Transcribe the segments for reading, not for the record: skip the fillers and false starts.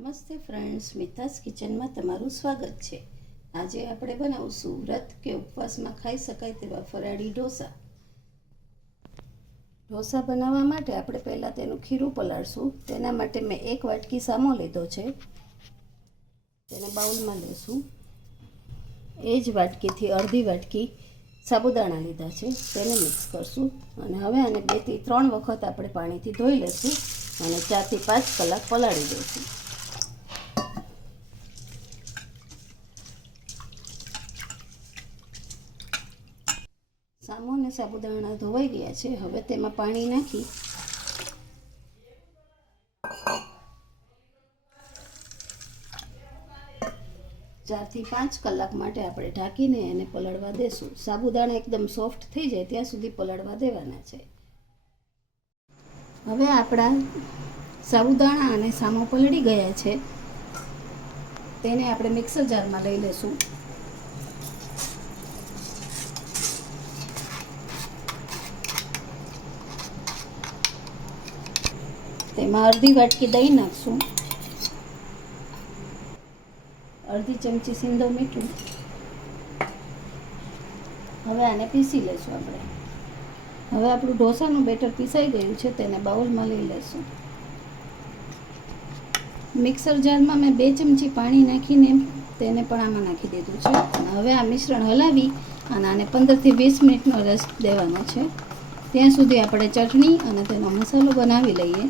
નમસ્તે ફ્રેન્ડ્સ, મિતાસ કિચનમાં તમારું સ્વાગત છે। આજે આપણે બનાવશું વ્રત કે ઉપવાસમાં ખાઈ શકાય તેવા ફરાળી ઢોસા। ઢોસા બનાવવા માટે આપણે પહેલાં તેનું ખીરું પલાળશું। તેના માટે મેં 1 વાટકી સામો લીધો છે, તેને બાઉલમાં લેશું। એ જ વાટકીથી અડધી વાટકી સાબુદાણા લીધા છે, તેને મિક્સ કરશું અને હવે આને 2 થી 3 વખત આપણે પાણીથી ધોઈ લેશું અને 4 થી 5 કલાક પલાળી દઈશું। સામો અને સાબુદાણા ધોવાઈ ગયા છે। હવે તેમાં પાણી નાખી 4 થી 5 કલાક માટે આપણે ઢાંકીને એને પલળવા દેશું। સાબુદાણા એકદમ સોફ્ટ થઈ જાય ત્યાં સુધી પલળવા દેવાના છે। હવે આપણા સાબુદાણા અને સામો પલળી ગયા છે, તેને આપણે મિક્સર જારમાં લઈ લેશું। તેમાં અડધી વાટકી દહીં નાખશું, અડધી ચમચી સિંધો મીઠું। હવે આને પીસી લેશું આપણે। હવે આપણું ઢોસાનું બેટર પીસાઈ ગયું છે, તેને બાઉલમાં લઈ લેશું। મિક્સર જારમાં મેં 2 ચમચી પાણી નાખીને તેને પણ આમાં નાખી દીધું છે અને હવે આ મિશ્રણ હલાવી અને આને 15 થી 20 મિનિટનો રેસ્ટ દેવાનો છે। ત્યાં સુધી આપણે ચટણી અને તેનો મસાલો બનાવી લઈએ।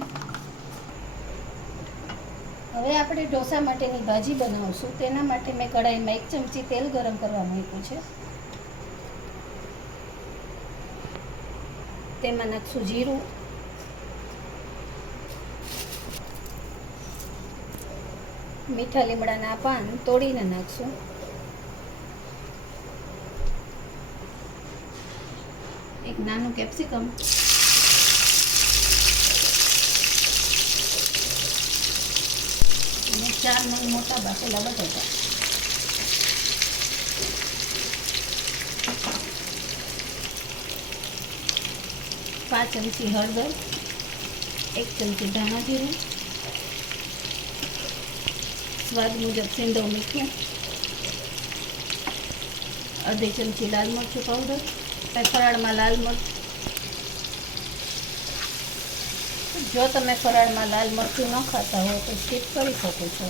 હવે આપણે ઢોસા માટેની ભાજી બનાવશું। તેના માટે મેં કઢાઈમાં 1 ચમચી તેલ ગરમ કરવા મૂક્યું છે, તેમાં નાખશું જીરું, મીઠા લીમડાના પાન તોડીને નાખશું, એક નાનું કેપ્સિકમ, અને 4 નંગ મોટા બાફેલા બટાકા। 5 ચમચી હળદર, 1 ચમચી ધાણા જીરું, સ્વાદ મુજબ સિંધો મીઠું, અડધી ચમચી લાલ મરચું પાવડર। ફરાળમાં લાલ મરચું, જો તમે ફરાળમાં લાલ મરચું ન ખાતા હો તો સ્કીપ કરી શકો છો।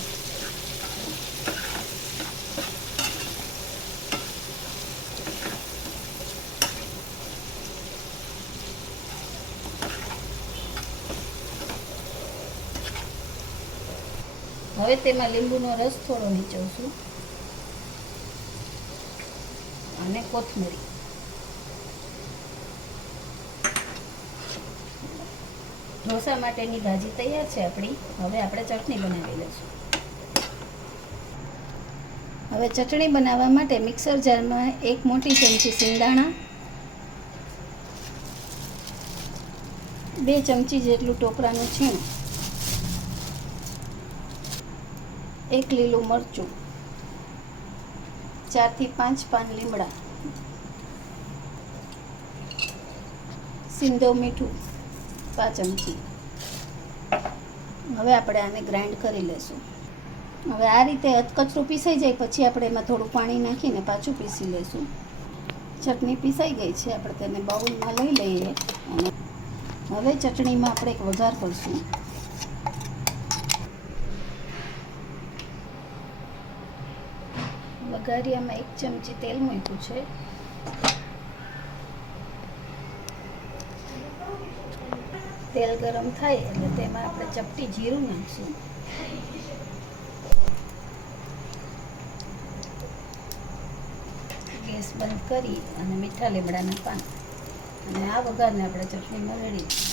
હવે તેમાં લીંબુનો રસ થોડો નીચોવશું અને કોથમરી। ઢોસા માટેની ભાજી તૈયાર છે આપણી। હવે આપણે ચટણી બનાવી લઈશું। હવે ચટણી બનાવવા માટે મિક્સર જારમાં 1 મોટી ચમચી સિંગદાણા, 2 ચમચી જેટલું ટોપરાનું છીણ, 1 લીલું મરચું, 4 થી 5 પાન લીમડા, સિંધો મીઠું 5 ચમચી। હવે આપણે આને ગ્રાઇન્ડ કરી લેશું। હવે આ રીતે અધકચરું પીસાઈ જાય પછી આપણે એમાં થોડું પાણી નાખીને પાછું પીસી લેશું। ચટણી પીસાઈ ગઈ છે, આપણે તેને બાઉલમાં લઈ લઈએ અને હવે ચટણીમાં આપણે એક વઘાર કરશું। વઘારિયામાં 1 ચમચી તેલ મૂક્યું છે, તેલ ગરમ થાય એટલે તેમાં આપણે ચપટી જીરું નાખશું, ગેસ બંધ કરી અને મીઠા લીમડાના પાન અને આ વઘારને આપણે ચટણીમાં રેડી।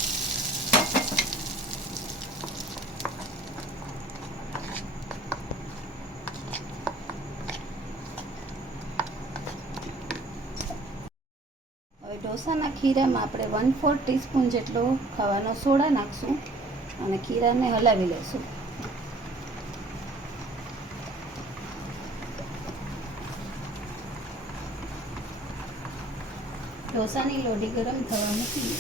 હવે ઢોસાના ખીરામાં આપણે 1/4 ટીસ્પૂન જેટલો ખાવાનો સોડા નાખશું અને ખીરાને હલાવી લઈશું। ઢોસાની લોઢી ગરમ થવા મૂકી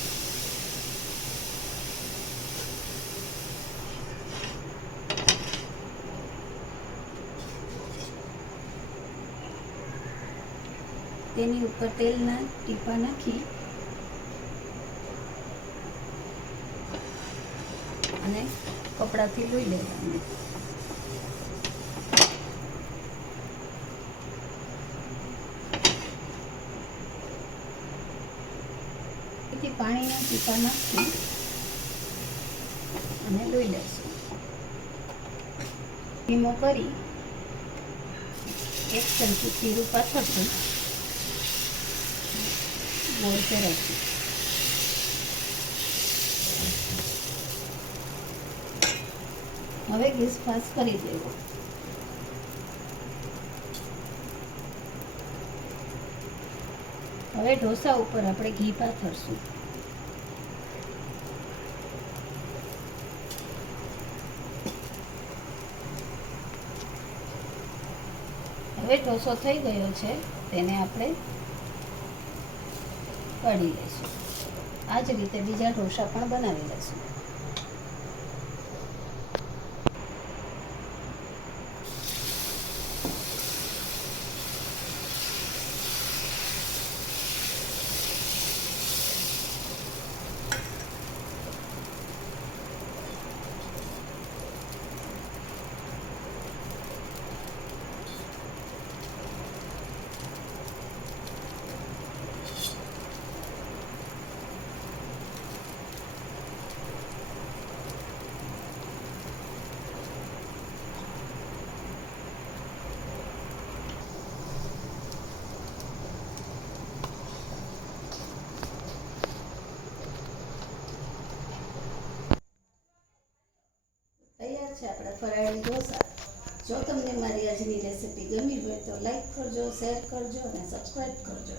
તેની ઉપર તેલના ટીપા નાખી અને કપડાથી લઈ લેવાનું. તેથી પાણીના ટીપા નાખી અને લઈ લઈશું. ધીમો કરી 1 ચમચી જીરું પાથરશું, ગોળ ફેરવશું. હવે ગેસ ફાસ્ટ કરી દેવો. હવે ઢોસા ઉપર આપણે ઘી પાથરશું. હવે ઢોસો થઈ ગયો છે, તેને આપણે કાઢી લઈશું. આ જ રીતે બીજા ઢોસા પણ બનાવી લઈશું. તૈયાર છે આપણા ફરાળી ઢોસા. જો તમને મારી આજની રેસીપી ગમી હોય તો લાઈક કરજો, શેર કરજો અને સબસ્ક્રાઈબ કરજો.